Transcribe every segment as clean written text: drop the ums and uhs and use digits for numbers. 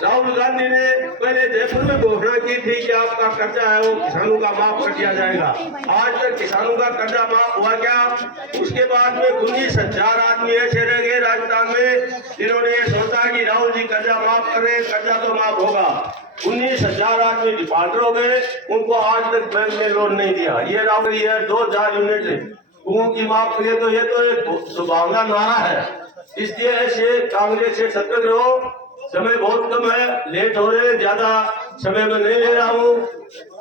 राहुल गांधी ने पहले जयपुर में घोषणा की थी कि आपका कर्जा है वो किसानों का माफ कर दिया जाएगा। आज तक किसानों का कर्जा माफ हुआ क्या? उसके बाद में 19,000 आदमी ऐसे रह गए राजस्थान में जिन्होंने ये सोचा कि राहुल जी कर्जा माफ कर रहे हैं, कर्जा तो माफ होगा। 19,000 आदमी डिफॉल्टर हो गए, उनको आज तक बैंक ने लोन नहीं दिया। ये राहुल ये 2,000 यूनिट कुओं की माफ करिए तो ये तो एक सुभावना नारा है। इसलिए ऐसे कांग्रेस से सतर्क रहो। समय बहुत कम है, लेट हो रहे हैं, ज्यादा समय में नहीं ले रहा हूँ।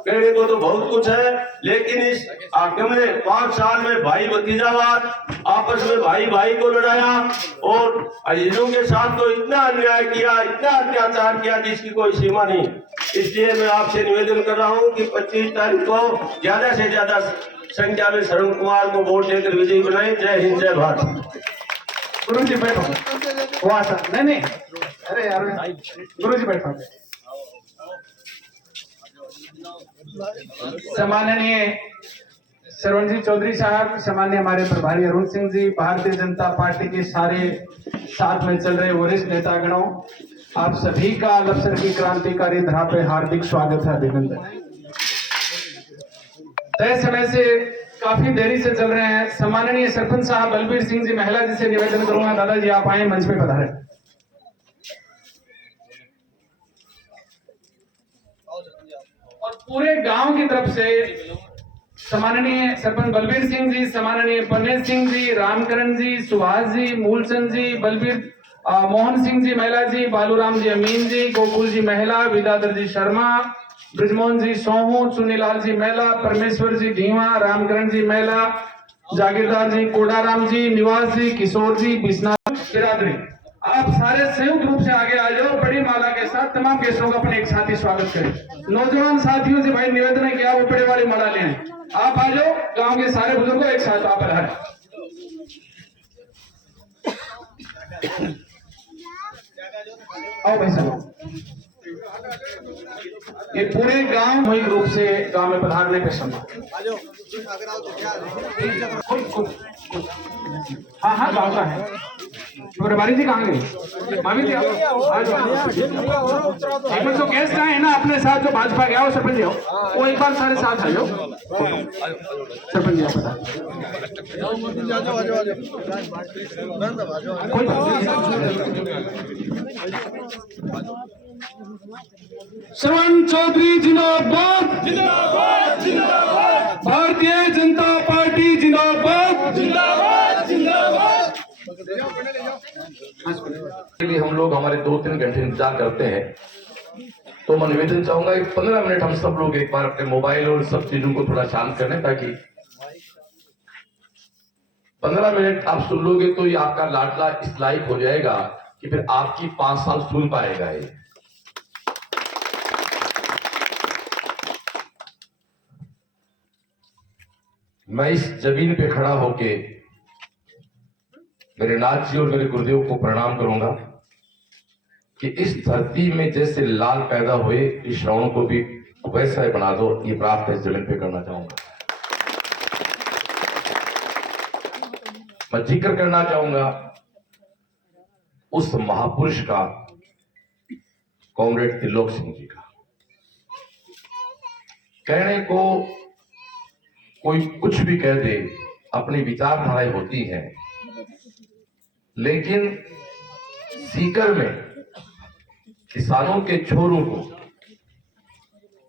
कहने को तो बहुत कुछ है, लेकिन इस आक्रमण में 5 साल में भाई भतीजावाद आपस में भाई भाई को लड़ाया और अजीजों के साथ तो इतना अन्याय किया, इतना अत्याचार किया जिसकी कोई सीमा नहीं। इसलिए मैं आपसे निवेदन कर रहा हूँ कि 25 तारीख को ज्यादा से ज्यादा संख्या में श्रवण कुमार को वोट देकर विजयी बनाए। जय हिंद, जय भारत। गुरु जी बैठो, वहाँ नहीं नहीं, अरे यार गुरु जी बैठो। सम्माननीय श्रवण जी चौधरी साहब, सम्मान्य हमारे प्रभारी अरुण सिंह जी, भारतीय जनता पार्टी के सारे साथ में चल रहे वरिष्ठ नेतागणों, आप सभी का अवसर की क्रांतिकारी धारा पे हार्दिक स्वागत है, अभिनंदन। तय समय से काफी देरी से चल रहे हैं। सम्माननीय सरपंच साहब बलबीर सिंह जी महिला जी से निवेदन करूंगा, दादाजी आप आए मंच पे पधारें। और पूरे गांव की तरफ से सम्माननीय सरपंच बलबीर सिंह जी, सम्माननीय पन्नेर सिंह जी, रामकरण जी, सुभाष जी, मूलचंद जी, बलबीर मोहन सिंह जी महिला जी, बालूराम जी अमीन जी, गोकुल जी महिला, विदाधर जी शर्मा, ब्रिजमोहन जी सोहू, चुनीलाल जी महिला, परमेश्वर जी ढीवा, रामकरण जी महिला, जागीरदार जी कोडाराम जी, निवास जी, किशोर जी, बिश्नाथ बिरादरी, आप सारे संयुक्त रूप से आगे आ जाओ। बड़ी माला के साथ तमाम गेस्टों का अपने एक साथ ही स्वागत करें। नौजवान साथियों से भाई निवेदन है कि आप वो बड़े वाली माला लें। आप आ जाओ, गांव के सारे बुजुर्गों एक साथ आप है। आओ भाई साहब, ये पूरे गांव मुख्य रूप से गांव में पधारने पे सम्मान। हाँ हाँ गांव का है। प्रभारी जी कहाँ गए? मामी जी जो गेस्ट आए हैं ना अपने साथ, जो भाजपा गया हो सरपंच जी हो, वो एक बार सारे साथ आ जाओ। सरपंच जी आप श्रवण चौधरी जिंदाबाद, जिंदाबाद जिंदाबाद, भारतीय जनता पार्टी जिंदाबाद, जिंदाबाद जिंदाबाद। लिए हम लोग हमारे 2-3 घंटे इंतजार करते हैं, तो मैं निवेदन चाहूंगा कि 15 मिनट हम सब लोग एक बार अपने मोबाइल और सब चीजों को थोड़ा शांत कर लें, ताकि 15 मिनट आप सुन लोगे तो ये आपका लाडला इस लायक हो जाएगा कि फिर आपकी 5 साल सुन पाएगा। ये मैं इस जमीन पे खड़ा होके मेरे नाथ जी और मेरे गुरुदेव को प्रणाम करूंगा कि इस धरती में जैसे लाल पैदा हुए, इस श्रवण को भी वैसा ही बना दो। ये प्राप्त इस जमीन पे करना चाहूंगा। मैं जिक्र करना चाहूंगा उस महापुरुष का, कॉमरेड त्रिलोक सिंह जी का। कहने को कोई कुछ भी कह दे, अपनी विचारधाराएं होती हैं, लेकिन सीकर में किसानों के छोरों को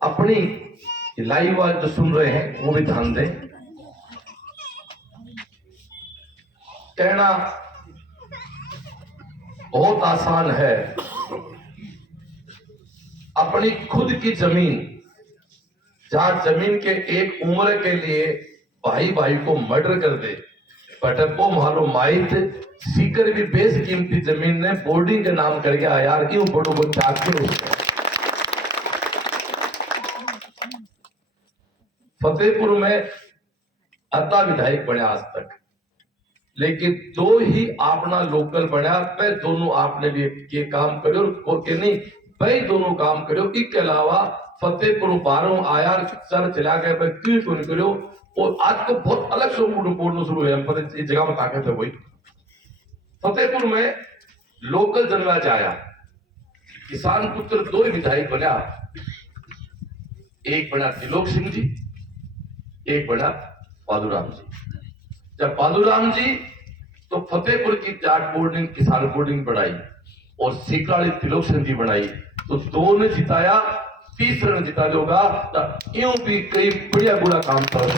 अपनी लाइव आवाज जो सुन रहे हैं वो भी ध्यान दें। कहना बहुत आसान है, अपनी खुद की जमीन, जहां जमीन के एक उम्र के लिए भाई भाई को मर्डर कर दे, पटपो मारो माइत सीकर भी बेस कीमती जमीन ने बोर्डिंग के नाम करके आयार की फोटो को चाक के फतेहपुर में अद्धा विधायक बने आज तक, लेकिन दो ही अपना लोकल बना पे दोनों आपने लिए के काम करो और के नहीं भाई दोनों काम करो। इसके अलावा फतेहपुर बारों आया सर चला गए पर क्यों तो नहीं करो। और आज को बहुत अलग से पूर्ण शुरू है पर इस जगह में ताकत है कोई। फतेहपुर में लोकल जनराज आया, किसान पुत्र दो ही विधायक बना, एक बना त्रिलोक सिंह जी, एक बना पादुराम जी। जब पादुराम जी तो फतेहपुर की जाट बोर्डिंग किसान बोर्डिंग बढ़ाई और सीकराली त्रिलोक सिंह जी बनाई, तो दो ने जिताया, तीसरे ने जिता होगा। यूं भी कई बढ़िया बुरा काम कर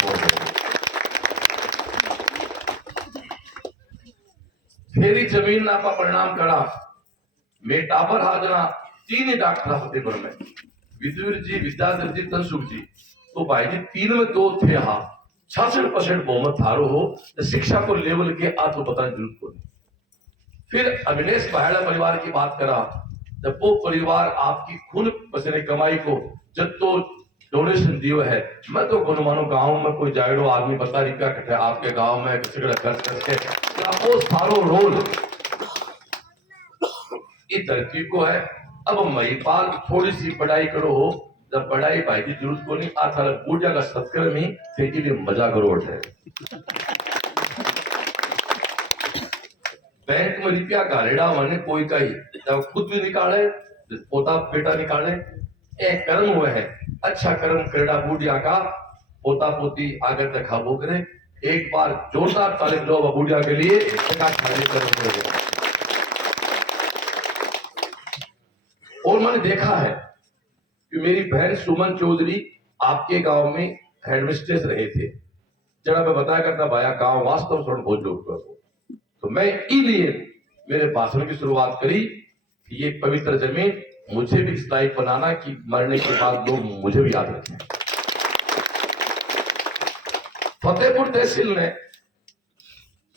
फेरी जमीन ना का परिणाम करा। मैं टाबर हाजना तीन ही डॉक्टर फतेहपुर में, विदुर जी, विद्याधर जी, तनसुख जी, तो भाई जी तीन में दो थे। हाँ 66% बहुमत थारो हो तो शिक्षा को लेवल के आ तो पता जरूरत को नहीं। फिर अभिनेश बहेड़ा परिवार की बात करा, जब वो परिवार आपकी खून पसीने कमाई को जब तो डोनेशन दियो है, मैं तो गुण मानो गांव में कोई जायडो आदमी बता रुपया कटे आपके गांव में खर्च करके वो सारो रोल इस धरती को है। अब महिपाल थोड़ी सी पढ़ाई करो, जब पढ़ाई भाई की जरूरत को नहीं आता पूजा का सत्कर्म ही फेंकी भी मजा करो है। बैंक में रुपया गालेड़ा मैंने कोई का ही जब खुद भी निकाले पोता बेटा निकाले, एक कर्म हुए है अच्छा कर्म करेड़ा बूढ़िया का पोता पोती आगे तक खाबो करे। एक बार जोरदार तारीफ दो बूढ़िया के लिए। और मैंने देखा है कि मेरी बहन सुमन चौधरी आपके गांव में हेडमिस्ट्रेस रहे थे, जरा मैं बताया करता भाया गांव वास्तव में बहुत लोग, तो मैं इसलिए मेरे भाषण की शुरुआत करी कि ये पवित्र जमीन मुझे भी इस लाइफ बनाना कि मरने के बाद लोग मुझे भी याद रखें। फतेहपुर तहसील ने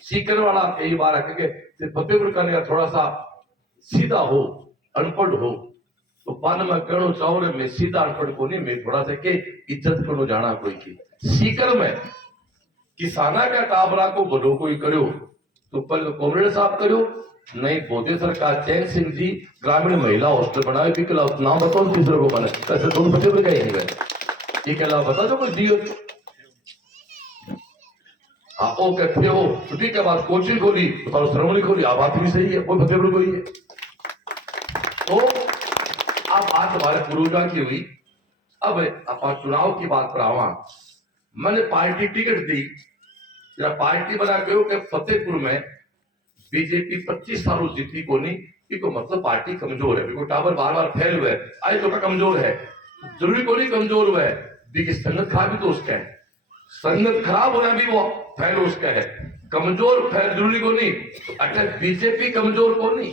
सीकर वाला कई बार आके फतेहपुर का थोड़ा सा सीधा हो अनपढ़ हो तो पान में करो चाहो मैं सीधा अनपढ़ को नहीं, मैं थोड़ा सा के इज्जत करो जाना कोई की। सीकर में किसाना का काबरा को बड़ो कोई करो तो पहले कोमरेड साहब करो, नहीं बोधे सरकार चैन सिंह जी ग्रामीण महिला हॉस्टल बनाए विकला नाम बताओ तीसरे को बने ऐसे दोनों बच्चे भी कहीं नहीं गए। ये क्या बता दो कोई दियो। हाँ वो कहते हो छुट्टी के बाद कोचिंग खोली तो श्रमणी खोली, आप बात भी सही है, कोई फतेहपुर कोई है। तो अब आज हमारे पूर्वजा की हुई। अब आप चुनाव की बात पर आवा, मैंने पार्टी टिकट दी, पार्टी बना के फतेहपुर में बीजेपी 25 सालों जीती को नहीं, इको मतलब पार्टी कमजोर है, बिल्कुल टावर बार बार फैल हुए आज तो का कमजोर है, जरूरी को नहीं कमजोर हुआ है, देखिए संगत खराब भी तो उसका है, संगत खराब होना भी वो फैल उसका है, कमजोर फैल जरूरी को नहीं। तो अगर बीजेपी कमजोर को नहीं,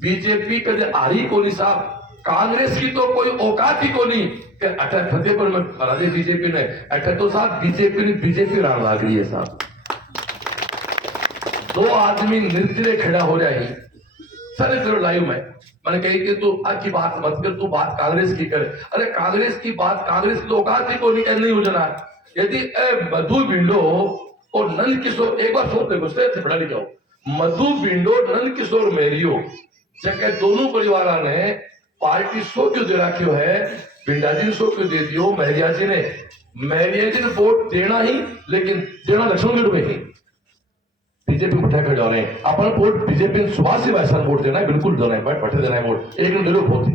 बीजेपी कदे आरी को नहीं साहब, कांग्रेस की तो कोई औकात ही को नहीं कि अटल फतेहपुर में राजे बीजेपी ने अटल तो साहब बीजेपी राण लाग रही है साहब। दो आदमी निर्दय खड़ा हो रहा है सर करो लाइव में, मैंने कही कि तू आज की बात मत कर, तू बात कांग्रेस की कर। अरे कांग्रेस की बात कांग्रेस की औकात ही को नहीं योजना। यदि मधु बिंडो और नंद किशोर एक बार सोच देखो से पढ़ा लिखा हो, मधु बिंडो नंद किशोर मेरियो जगह दोनों परिवार ने पार्टी 100 क्यों दे रखियो है, बिंडा जी ने 100 क्यों दे दियो, महरिया जी ने वोट देना ही, लेकिन देना लक्ष्मणगढ़ में ही बीजेपी उठा कर जा रहे हैं। अपन वोट बीजेपी सुभाष से वैसा वोट देना है, बिल्कुल देना है, बैठे देना है वोट, एक ले लो बहुत ही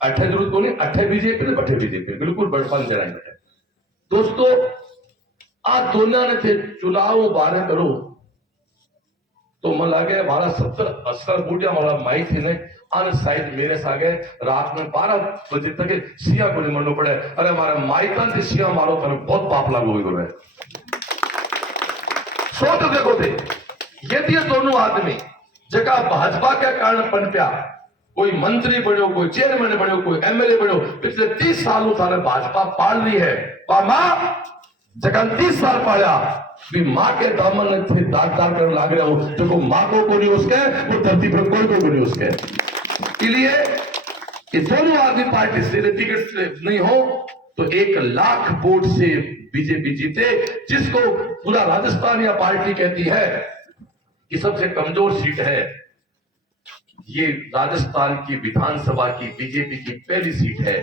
अठे जरूरत को नहीं, अठे बीजेपी ने बैठे बीजेपी बिल्कुल बढ़पन देना है। दोस्तों आज दोनों ने थे चुनाव बारे करो तो मन लगे हमारा 70-80 बूढ़िया हमारा माई थी ने अन साइड मेरे सागे रात में 12 बजे तक सिया को नहीं मरना पड़े। अरे हमारा माई तन से सिया मारो तो बहुत पाप लागू हुई है। सोच देखो थे यदि ये दोनों आदमी जगह भाजपा के कारण पनप्या, कोई मंत्री बनो, कोई चेयरमैन बनो, कोई एमएलए बनो, पिछले 30 सालों सारे भाजपा पाल ली है, जगह 30 साल पाया भी माँ के दामन थे दाग कर लाग रहे हो, जो माँ को नहीं उसके वो धरती पर कोई को नहीं उसके। इसलिए कि दोनों आदमी पार्टी से टिकट से नहीं हो तो 1 लाख वोट से बीजेपी जीते, जिसको पूरा राजस्थान या पार्टी कहती है कि सबसे कमजोर सीट है। ये राजस्थान की विधानसभा की बीजेपी की पहली सीट है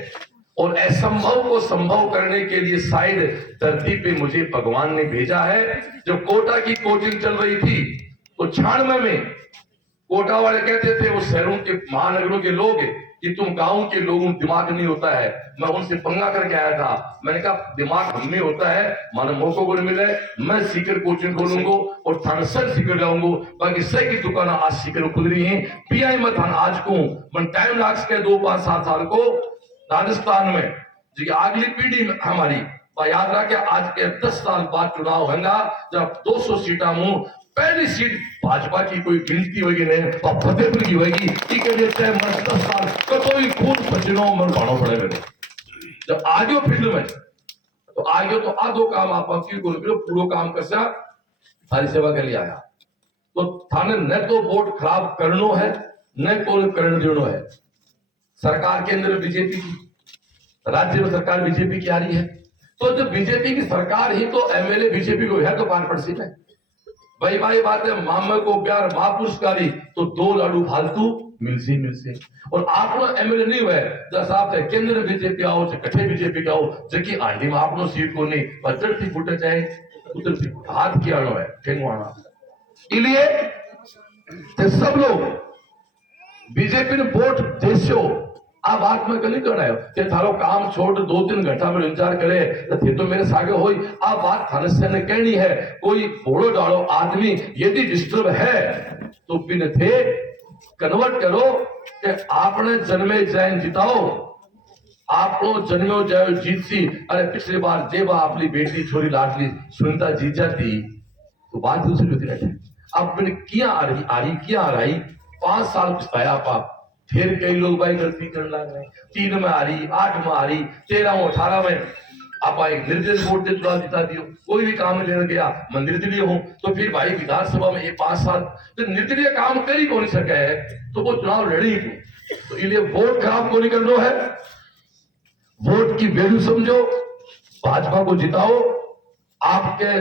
और असंभव को संभव करने के लिए साइड धरती पे मुझे भगवान ने भेजा है। जब कोटा की कोचिंग चल रही थी तो 96 में कोटा वाले कहते थे, वो शहरों के महानगरों के लोग, कि तुम गांव के लोगों को दिमाग नहीं होता है। मैं उनसे पंगा करके आया था। मैंने कहा दिमाग हम में होता है, मानो मौकों को मिले, मैं सीकर कोचिंग खोलूंगा और थाना सर सीकर जाऊंगा। बाकी सही की दुकान आज सीकर खुल रही है। पीआई में थाना आज को मन टाइम लाग के 2, 5, 7 साल को राजस्थान में जो अगली पीढ़ी हमारी याद रहा कि आज के 10 साल बाद चुनाव होगा, जब 200 सीटा मुंह पहली सीट भाजपा की कोई गिनती होगी नहीं और फतेहपुर की होगी। 10 साल कोई खून पसीनों मन भाड़ो पड़ेगा नहीं। जब आगे फील्ड में तो आगे तो आधो काम आप पूरा काम कर सारी सेवा के लिए आया। तो थाने न तो वोट खराब करनो है न तो करण देनो है। सरकार के अंदर बीजेपी की, राज्य में सरकार बीजेपी की आ रही है, तो जब बीजेपी की सरकार ही तो एमएलए बीजेपी को है तो 5% है। भाई बात है, मामा को प्यार महापुरस्कारी तो 2 लाडू फालतू मिलसी और आप एमएलए नहीं हुए जैसा आप केंद्र बीजेपी आओ चाहे कठे बीजेपी के आओ जबकि आंधी में आप सीट को नहीं चढ़ती फुटे चाहे उतरती हाथ की आनो है ठेंगवाना। इसलिए सब लोग बीजेपी ने वोट देशो आ बात में कहीं करना है कि थारो काम छोड़ 2-3 घंटा में इंतजार करे तो मेरे सागे हो। आ बात थाने से ने कहनी है, कोई भोड़ो डालो आदमी यदि डिस्टर्ब है तो बिन थे कन्वर्ट करो कि आपने जन्मे जैन जिताओ, आप जन्मो जाओ जीत सी। अरे पिछली बार जेब अपनी बेटी छोरी लाडली सुनता जीत जाती तो बात दूसरी होती रहती। अब मैंने किया आ रही 5 साल पछताया आप। फिर कई लोग भाई गलती करने लग रहे, 3 में आ रही, 8 में आ रही, 13, 18 में आप एक निर्दलीय वोट से चुनाव जिता दियो। कोई भी काम लेने गया मैं निर्दलीय हूं तो फिर भाई विधानसभा में ये 5 साल तो निर्दलीय काम कर ही को नहीं सके है तो वो चुनाव लड़ी ही क्यों। तो इसलिए वोट खराब को नहीं करना है, वोट की वैल्यू समझो, भाजपा को जिताओ, आपके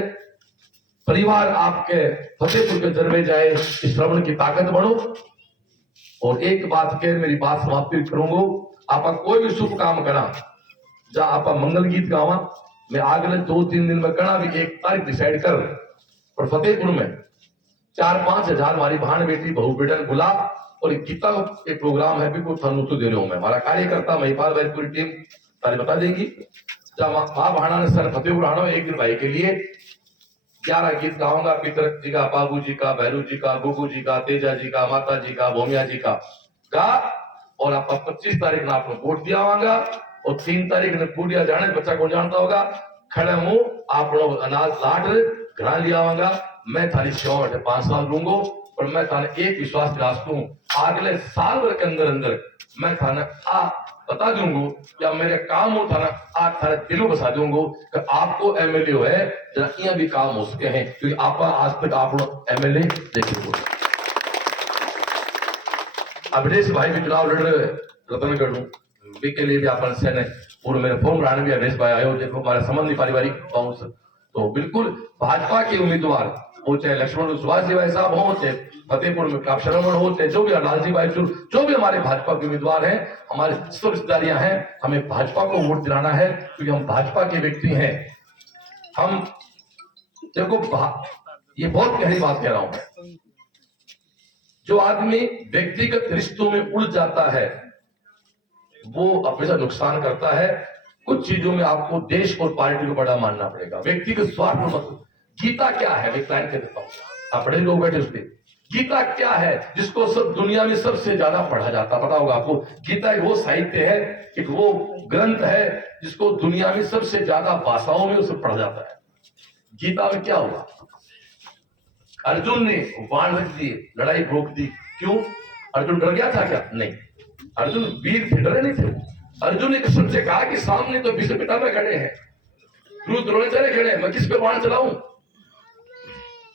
परिवार आपके फतेहपुर के जन्मे जाए, इस श्रवण की ताकत बढ़ो। और एक बात कह मेरी बात समाप्ति करूंगा, आप कोई भी शुभ काम करा जा आप मंगल गीत गावा, मैं अगले 2-3 दिन में करा भी 1 तारीख डिसाइड कर और फतेहपुर में 4-5 हजार हमारी बहन बेटी बहू बेटा बुला और एक गीता एक प्रोग्राम है बिल्कुल थानू तो दे रहा हूं मैं। हमारा कार्यकर्ता महिपाल भाई पूरी टीम सारी बता देगी। जब माँ बहाना ने सर फतेहपुर आना 1 दिन भाई के लिए 11 गीत गाऊंगा, पितर जी का, बाबू जी का, भैरू जी का, गुगू जी का, तेजा जी का, माता जी का, भोमिया जी का गा और आप 25 तारीख में आपको वोट दिया होगा और 3 तारीख ने पूडिया जाने बच्चा कौन जानता होगा खड़े मुंह आप लोग अनाज लाट घरा लिया होगा। मैं थारी सेवा बैठे 5 साल लूंगा और मैं थाने एक विश्वास दिलाता हूं अगले साल भर के अंदर अंदर मैं थाने बता दूंगा या मेरे काम हो थाना आप थारे दिलों बसा दूंगा कि आपको एमएलए है जरा यहाँ भी काम हो सके हैं क्योंकि आप आज तक आप लोग एमएलए देखे हो। अभिदेश भाई भी चुनाव लड़ रहे रतनगढ़ के लिए भी आप सेन है पूरे मेरे फोन बनाने भी अभिदेश भाई आयो देखो हमारे संबंधी पारिवारिक बाउंस तो बिल्कुल भाजपा के उम्मीदवार हो चाहे लक्ष्मण सुभाष जी भाई साहब हो चाहे फतेहपुर में काप शरवण हो चाहे जो भी लालजी भाई जो भी हमारे भाजपा के उम्मीदवार हैं, हमारी सब रिश्तेदारियां हैं, हमें भाजपा को वोट दिलाना है क्योंकि हम भाजपा के व्यक्ति हैं। हम देखो ये बहुत गहरी बात कह रहा हूं, जो आदमी व्यक्तिगत रिश्तों में उलझ जाता है वो हमेशा नुकसान करता है। कुछ चीजों में आपको देश और पार्टी को बड़ा मानना पड़ेगा, व्यक्तिगत स्वार्थ मत। गीता क्या है मैं क्लाइन कर देता हूं, आप बड़े लोग बैठे उस पर। गीता क्या है जिसको सब दुनिया में सबसे ज्यादा पढ़ा जाता पता होगा आपको। गीता एक वो साहित्य है, एक वो ग्रंथ है जिसको दुनिया में सबसे ज्यादा भाषाओं में उसे पढ़ा जाता है। गीता में क्या हुआ, अर्जुन ने बाण रख दिए, लड़ाई रोक दी, क्यों? अर्जुन डर गया था क्या? नहीं, अर्जुन वीर थे, डरे नहीं थे। अर्जुन ने कृष्ण से कहा कि सामने तो भीष्म पितामह खड़े हैं, द्रोणाचार्य खड़े हैं, मैं किस पे बाण चलाऊं?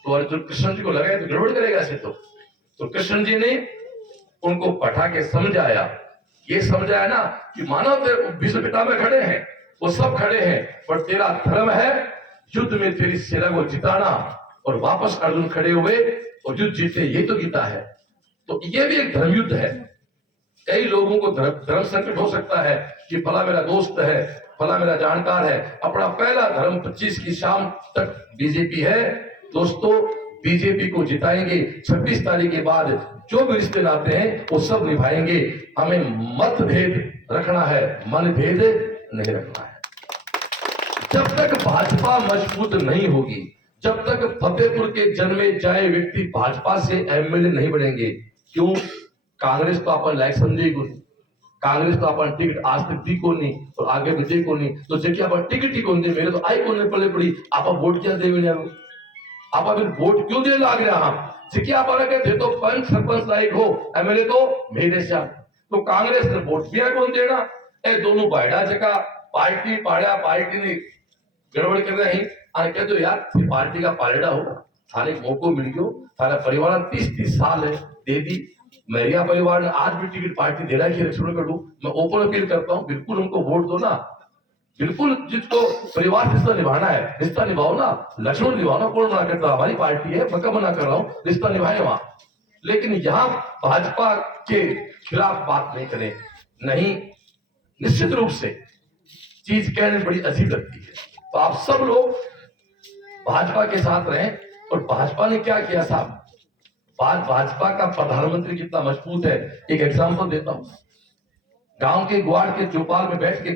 तो अर्जुन कृष्ण जी को लगा तो गड़बड़ करेगा ऐसे तो कृष्ण जी ने उनको पढ़ा के समझाया ये समझा है ना कि मानव विश्व पिता में खड़े हैं, वो सब खड़े हैं, पर तेरा धर्म है युद्ध में तेरी सेना को जिताना। और वापस अर्जुन खड़े हुए और युद्ध जीते, ये तो गीता है। तो ये भी एक धर्म युद्ध है। कई लोगों को धर्म संकट हो सकता है कि फला मेरा दोस्त है, फला मेरा जानकार है। अपना पहला धर्म 25 की शाम तक बीजेपी है दोस्तों, बीजेपी को जिताएंगे। 26 तारीख के बाद जो भी रिश्ते नाते हैं वो सब निभाएंगे। हमें मतभेद रखना है, मनभेद नहीं रखना है। जब तक भाजपा मजबूत नहीं होगी, जब तक फतेहपुर के जन्मे जाए व्यक्ति भाजपा से एमएलए नहीं बनेंगे। क्यों? कांग्रेस तो अपन लायक समझे को नहीं, कांग्रेस तो अपन टिकट आज तक दी को नहीं और आगे भी दे को नहीं। तो जबकि अपन टिकट ही कौन दे, मेरे तो आई को पड़े पड़ी, आप वोट क्या दे, आप अभी वोट क्यों दे लाग रहे हम? जबकि आप कहते तो पंच सरपंच लायक हो, एमएलए तो मेरे से। तो कांग्रेस ने वोट दिया कौन देना? ए दोनों बायडा जगह पार्टी पाड़ा, पार्टी ने गड़बड़ कर रहे हैं। कहते तो यार पार्टी का पालड़ा हो, थाने मौको मिल गयो, थारा परिवार 30-30 साल है दे दी। मेरिया परिवार ने आज भी टिकट पार्टी दे रहा है कि इलेक्शन करूं। मैं ओपन अपील करता हूं, बिल्कुल उनको वोट दो ना, बिल्कुल। जिसको परिवार रिश्ता निभाना है रिश्ता निभाओ ना, लक्ष्मण निभाओ ना। कौन मना करता? हमारी पार्टी है, मैं मना कर रहा हूं, रिश्ता निभाए वहां। लेकिन यहां भाजपा के खिलाफ बात नहीं करें, नहीं। निश्चित रूप से चीज कहने बड़ी अजीब लगती है। तो आप सब लोग भाजपा के साथ रहें। और भाजपा ने क्या किया साहब, भाजपा का प्रधानमंत्री कितना मजबूत है। एक एग्जांपल देता हूं, गांव के ग्वाड़ के चौपाल में बैठ के